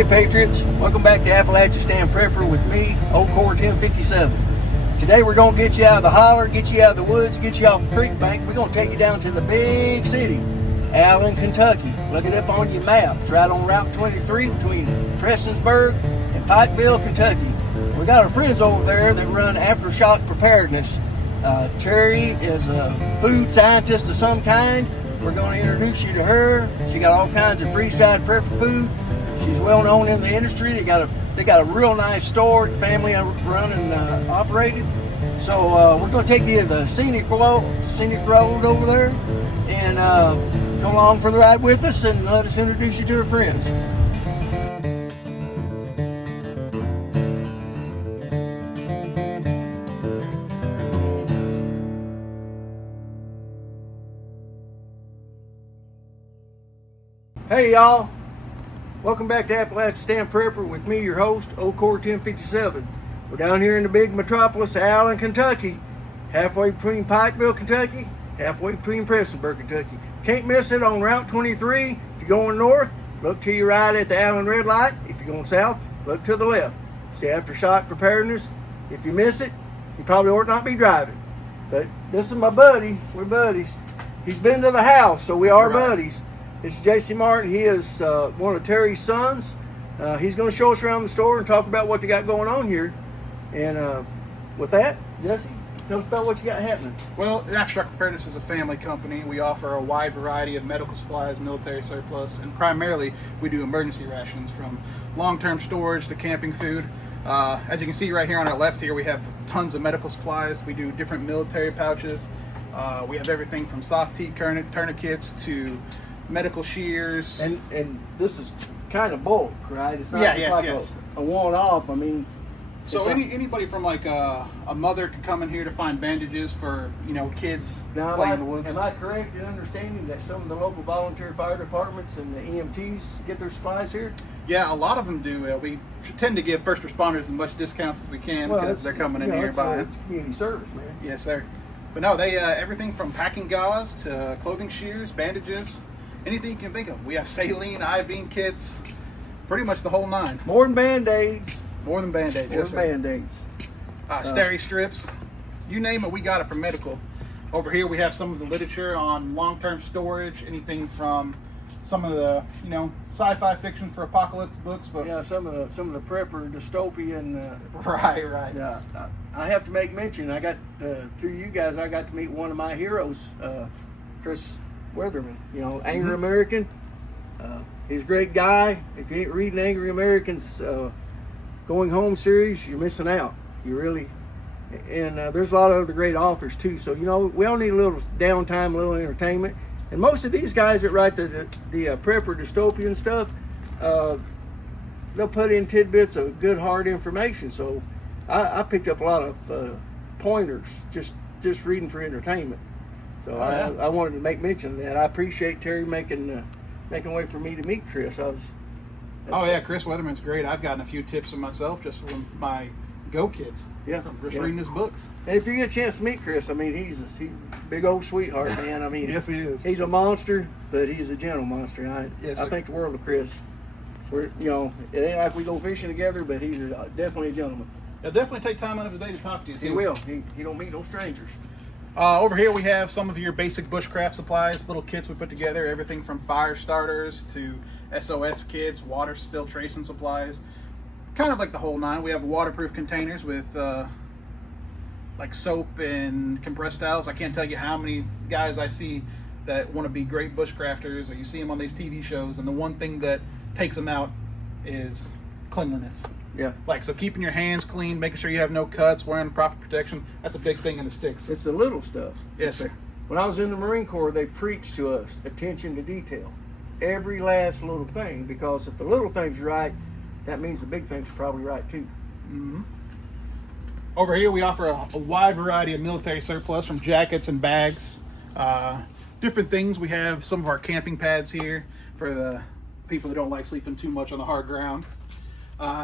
Hey Patriots, welcome back to Appalachistan Prepper with me, Old Core 1057. Today we're going to get you out of the holler, get you out of the woods, get you off the creek bank. We're going to take you down to the big city, Allen, Kentucky. Look it up on your map. It's right on Route 23 between Prestonsburg and Pikeville, Kentucky. We got our friends over there that run Aftershock Preparedness. Terry is a food scientist of some kind. We're going to introduce you to her. She got all kinds of freeze-dried prepper food. She's well known in the industry. They got a real nice store, family run and operated. So we're going to take you to the scenic road over there, and come along for the ride with us and let us introduce you to her friends. Hey y'all. Welcome back to Appalachistan Prepper with me, your host, Old Core 1057. We're down here in the big metropolis of Allen, Kentucky, halfway between Pikeville, Kentucky, halfway between Prestonsburg, Kentucky. Can't miss it on Route 23. If you're going north, look to your right at the Allen red light. If you're going south, look to the left. See Aftershock Preparedness. If you miss it, you probably ought not be driving. But this is my buddy. We're buddies. He's been to the house, so we are buddies. This is J.C. Martin. He is one of Terry's sons. He's going to show us around the store and talk about what they got going on here. And with that, Jesse, tell us about what you got happening. Well, Aftershock Preparedness is a family company. We offer a wide variety of medical supplies, military surplus, and primarily we do emergency rations from long-term storage to camping food. As you can see right here on our left here, we have tons of medical supplies. We do different military pouches. We have everything from soft teat tourniquets to medical shears, and this is kind of bulk, right? It's not a one-off. I mean, so anybody from like a mother could come in here to find bandages for kids playing in the woods. Am I correct in understanding that some of the local volunteer fire departments and the EMTs get their supplies here? Yeah, a lot of them do. We tend to give first responders as much discounts as we can because they're coming in here and buying. It's community service, man. Yes, sir. But no, they everything from packing gauze to clothing shears, bandages. Anything you can think of. We have saline, IV kits, pretty much the whole nine. More than Band-Aids. More than Band-Aids, yes, sir. Band-Aids. Steri strips. You name it, we got it for medical. Over here we have some of the literature on long-term storage, anything from some of the, sci-fi fiction for apocalypse books. But yeah, some of the prepper dystopian. Right. Yeah, I have to make mention, I got, through you guys, I got to meet one of my heroes, Chris Weatherman, Angry American. He's a great guy. If you ain't reading Angry American's Going Home series, you're missing out. You really. And there's a lot of other great authors too. So we all need a little downtime, a little entertainment. And most of these guys that write the prepper dystopian stuff, they'll put in tidbits of good hard information. So I picked up a lot of pointers just reading for entertainment. So I wanted to make mention of that. I appreciate Terry making way for me to meet Chris. Chris Weatherman's great. I've gotten a few tips from myself just from my Go kids. Yeah, from just reading his books. And if you get a chance to meet Chris, I mean, he's a big old sweetheart, man. I mean, yes, he is. He's a monster, but he's a gentle monster. I think the world of Chris. It ain't like we go fishing together, but he's definitely a gentleman. He'll definitely take time out of his day to talk to you too. He will. He don't meet no strangers. Over here we have some of your basic bushcraft supplies, little kits we put together, everything from fire starters to SOS kits, water filtration supplies, kind of like the whole nine. We have waterproof containers with like soap and compressed towels. I can't tell you how many guys I see that want to be great bushcrafters, or you see them on these TV shows, and the one thing that takes them out is cleanliness. Yeah. So keeping your hands clean, making sure you have no cuts, wearing proper protection, that's a big thing in the sticks. It's the little stuff. Yes, sir. When I was in the Marine Corps, they preached to us attention to detail. Every last little thing, because if the little thing's right, that means the big thing's probably right too. Mm-hmm. Over here we offer a wide variety of military surplus, from jackets and bags, different things. We have some of our camping pads here for the people that don't like sleeping too much on the hard ground.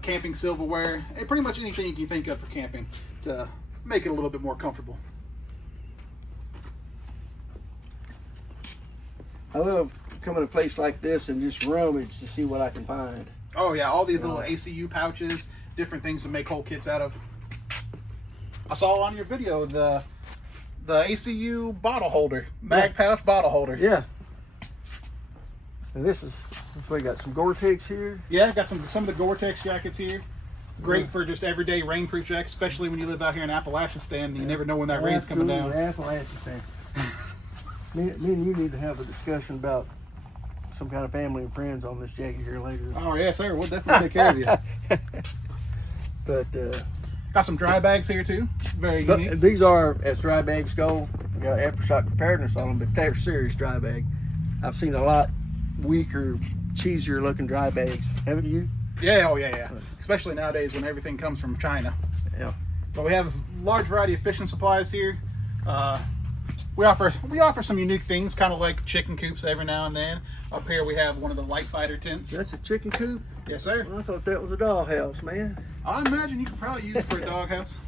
Camping silverware, and pretty much anything you can think of for camping to make it a little bit more comfortable. I love coming to a place like this and just rummage to see what I can find. Oh yeah, all these little ACU pouches, different things to make whole kits out of. I saw on your video the ACU bottle holder, mag pouch bottle holder. Yeah. And this is, we got some Gore-Tex here. Yeah, got some of the Gore-Tex jackets here. Great for just everyday rainproof jackets, especially when you live out here in Appalachistan. You never know when that rain's coming down. Appalachistan. me and you need to have a discussion about some kind of family and friends on this jacket here later. Oh yes, sir. We'll definitely take care of you. But got some dry bags here too. Very unique. These are, as dry bags go, we got Aftershock Preparedness on them, but they're serious dry bag. I've seen a lot weaker, cheesier looking dry bags. Haven't you? Yeah, oh yeah. Especially nowadays when everything comes from China. Yeah. But we have a large variety of fishing supplies here. We offer some unique things, kind of like chicken coops every now and then. Up here we have one of the light fighter tents. That's a chicken coop? Yes, sir. Well, I thought that was a dollhouse, man. I imagine you could probably use it for a doghouse.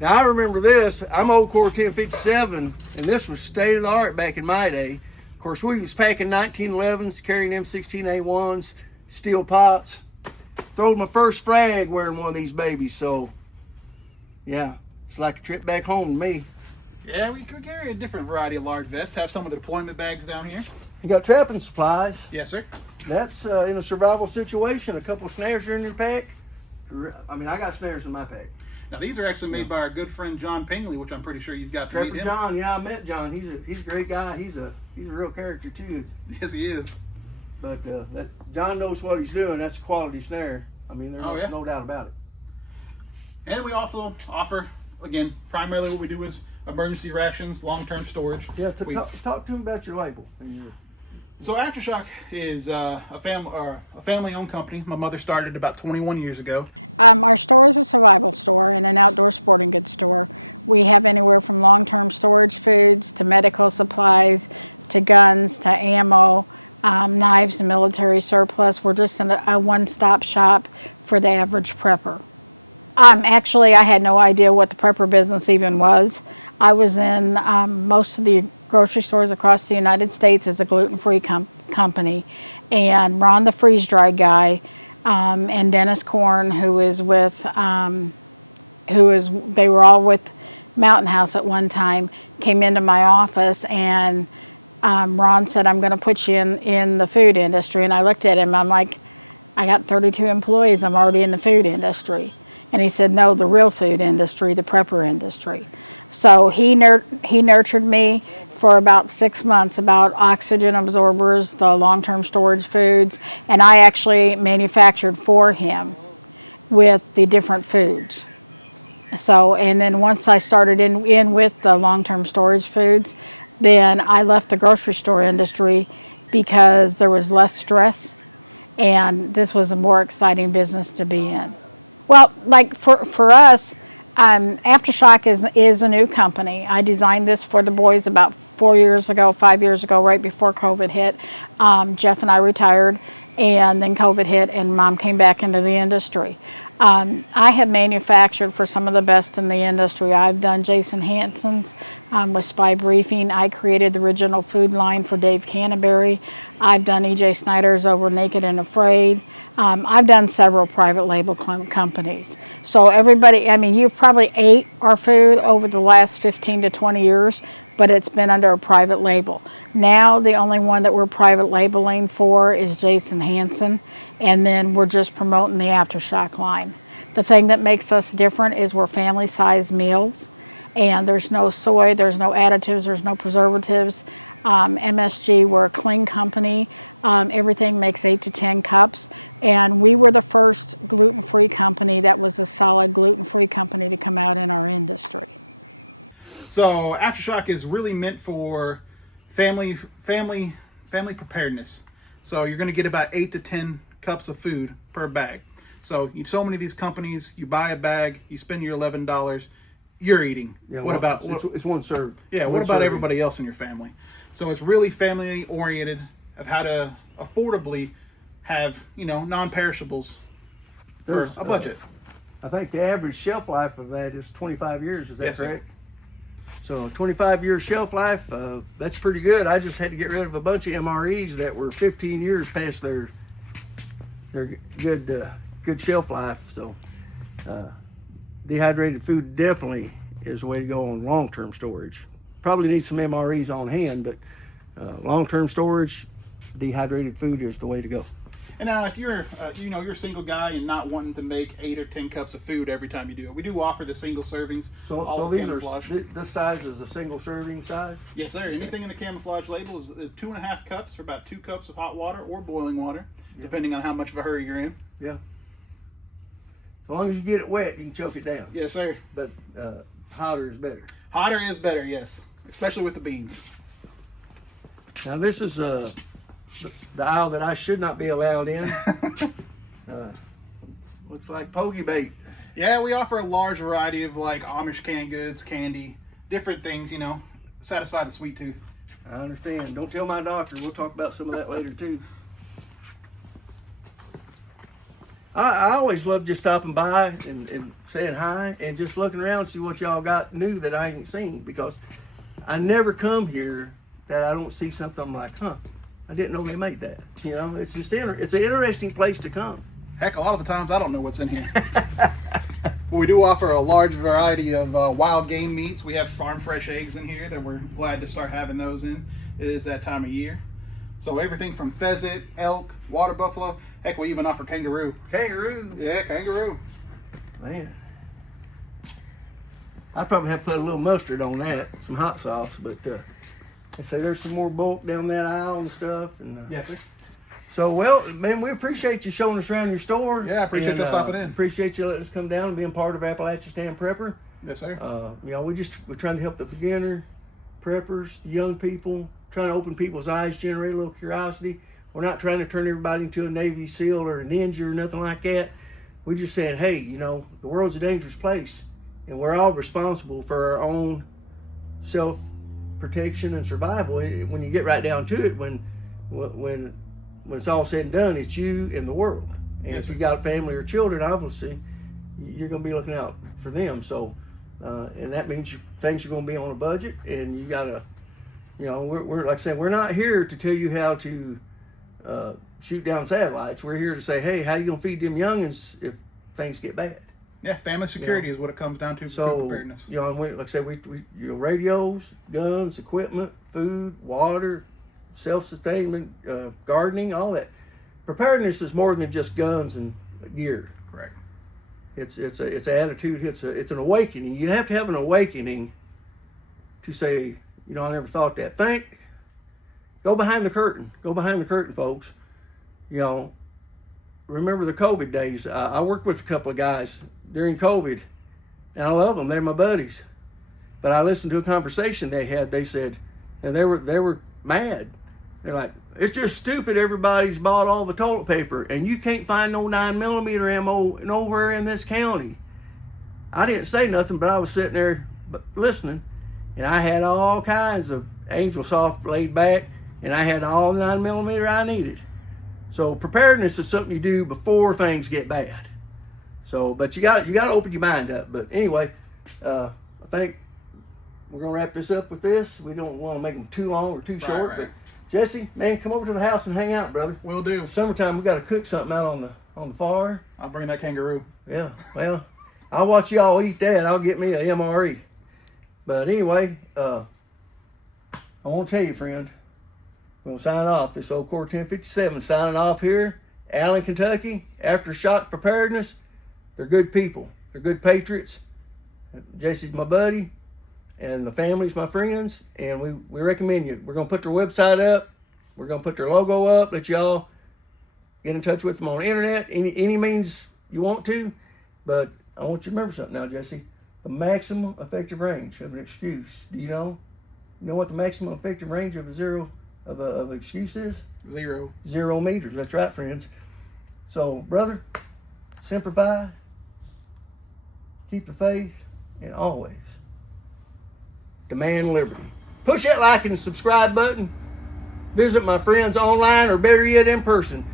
Now I remember this. I'm old Core 1057, and this was state of the art back in my day. Of course, we was packing 1911s, carrying M16A1s, steel pots. Throwed my first frag wearing one of these babies, so yeah, it's like a trip back home to me. Yeah, we could carry a different variety of large vests. Have some of the deployment bags down here. You got trapping supplies. Yes, sir. That's in a survival situation. A couple of snares are in your pack. I mean, I got snares in my pack. Now these are actually made by our good friend John Pingley, which I'm pretty sure you've got to meet him. John, yeah, I met John. He's a great guy. He's a real character too. Yes, he is. But that John knows what he's doing. That's a quality snare. I mean, there's no doubt about it. And we also offer, again, primarily what we do is emergency rations, long-term storage. Yeah, talk to him about your label. So Aftershock is a family-owned company. My mother started about 21 years ago. Our store is a survival store and an outdoor sporting goods store. We have anywhere from long-term storage foods to medical supplies to guns to ammo, knives and military surplus. We're just a one-stop shop for the average prepper. Actually, I had no idea what the prepper business even was. I was in most of the grocery stores across the United States as a gluten-free company, and Ron, the freeze-dried guy, and Dennis Korn, they were all with Mountain House at one time, came into my office, and Ron said, "I'm going to put you in the food industry." And I looked at him, I'm like, "I got 32 employees, I'm already in the food industry." And he said, "No, the real food industry, the prepper industry." So he nurtured me for about 6 months about oxygen absorbers, the long-term storage foods, and I actually manufactured for him with the different foods. So, and then once I started in with the long-term storage foods, then I left the grocery store industry because there was less stress, and this was a more exciting business to be in. Well, like for us, Aftershock is a new company. I designed this for the boys about 5 years ago, right before COVID hit. Jeff and I retired, and then COVID hit, and Mom came back into the industry. I have manufactured for some of the best in the industry. I've done Jason Hansen's with Spy Briefing. I created the original food line for Dave Canterbury. I've done E.J. Snyder's over Naked and Afraid. I've done several private label companies. So everybody, I mean, you've probably ate our food over the last 15 to 20 years, but it's been under a private label. Now the only one that we're private labeling for is Jason Hansen, and then we're just promoting the Aftershock line. The thing that makes us different is we're family-sized meals, and there's no soy, there's no additives, there's no preservatives. MSG, we're a clean company. Everything makes 8 to 10 cups, and we were the first gluten-free company that was a solid gluten-free company to come out in our industry. So Aftershock is really meant for family preparedness. So you're going to get about 8 to 10 cups of food per bag. So so many of these companies, you buy a bag, you spend your $11, you're eating. Yeah, what about it's one serve? Yeah, what about everybody else in your family? So it's really family oriented of how to affordably have, non-perishables for a budget. I think the average shelf life of that is 25 years. Is that correct? So 25 year shelf life, that's pretty good. I just had to get rid of a bunch of MREs that were 15 years past their good shelf life. So dehydrated food definitely is the way to go on long-term storage. Probably need some MREs on hand, but long-term storage, dehydrated food is the way to go. And now, if you're, you're a single guy and not wanting to make 8 or 10 cups of food every time you do it, we do offer the single servings. So these are, this size is a single serving size? Yes, sir. Anything in the camouflage label is 2.5 cups for about 2 cups of hot water or boiling water, depending on how much of a hurry you're in. Yeah. As long as you get it wet, you can choke it down. Yes, sir. But hotter is better. Hotter is better, yes, especially with the beans. Now this is the aisle that I should not be allowed in. Looks like pogey bait. Yeah, we offer a large variety of like Amish canned goods, candy, different things, satisfy the sweet tooth. I understand. Don't tell my doctor. We'll talk about some of that later too. I always love just stopping by and saying hi and just looking around, see what y'all got new that I ain't seen, because I never come here that I don't see something I'm like, I didn't know they made that. It's just it's an interesting place to come. Heck, a lot of the times I don't know what's in here. We do offer a large variety of wild game meats. We have farm fresh eggs in here that we're glad to start having those in. It is that time of year. So everything from pheasant, elk, water buffalo. Heck, we even offer kangaroo. Kangaroo? Yeah, kangaroo. Man. I probably have to put a little mustard on that, some hot sauce, but I say there's some more bulk down that aisle and stuff. And yes, sir. So, well, man, we appreciate you showing us around your store. Yeah, I appreciate you stopping in. Appreciate you letting us come down and being part of Appalachistan Prepper. Yes, sir. We're trying to help the beginner preppers, the young people, trying to open people's eyes, generate a little curiosity. We're not trying to turn everybody into a Navy SEAL or a ninja or nothing like that. We're just saying, hey, the world's a dangerous place, and we're all responsible for our own self-protection and survival. When you get right down to it, when it's all said and done, it's you and the world. And yes, if you got family or children, obviously, you're going to be looking out for them. So, and that means things are going to be on a budget, and you got to, we're like I said, we're not here to tell you how to shoot down satellites. We're here to say, hey, how you going to feed them youngins if things get bad? Yeah, family security is what it comes down to for food preparedness. And like I said, we radios, guns, equipment, food, water, self-sustainment, gardening, all that. Preparedness is more than just guns and gear. Correct. It's an attitude. It's an awakening. You have to have an awakening to say, I never thought that. Go behind the curtain. Go behind the curtain, folks. Remember the COVID days. I worked with a couple of guys during COVID, and I love them. They're my buddies. But I listened to a conversation they had. They said, and they were mad. They're like, it's just stupid. Everybody's bought all the toilet paper, and you can't find no 9mm ammo nowhere in this county. I didn't say nothing, but I was sitting there listening, and I had all kinds of Angel Soft laid back, and I had all 9mm I needed. So preparedness is something you do before things get bad. So, but you got to open your mind up. But anyway, I think we're gonna wrap this up with this. We don't want to make them too long or too short. Right. But Jesse, man, come over to the house and hang out, brother. Will do. Summertime, we got to cook something out on the fire. I'll bring that kangaroo. Yeah. Well, I'll watch y'all eat that. I'll get me a MRE. But anyway, I want to tell you, friend. We're going to sign off. This old Core 1057 signing off here. Allen, Kentucky. Aftershock Preparedness. They're good people. They're good patriots. Jesse's my buddy. And the family's my friends. And we recommend you. We're going to put their website up. We're going to put their logo up. Let y'all get in touch with them on the internet. Any means you want to. But I want you to remember something now, Jesse. The maximum effective range of an excuse. Do you know? You know what the maximum effective range of an excuse is? 0. 0 meters. That's right, friends. So, brother, Semper Fi, keep the faith, and always demand liberty. Push that like and subscribe button. Visit my friends online, or better yet, in person.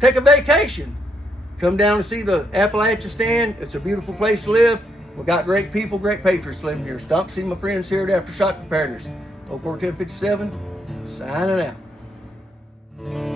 Take a vacation. Come down and see the Appalachistan. It's a beautiful place to live. We got great people, great patriots living here. Stop seeing my friends here at Aftershock Preparedness. 04 1057, signing out.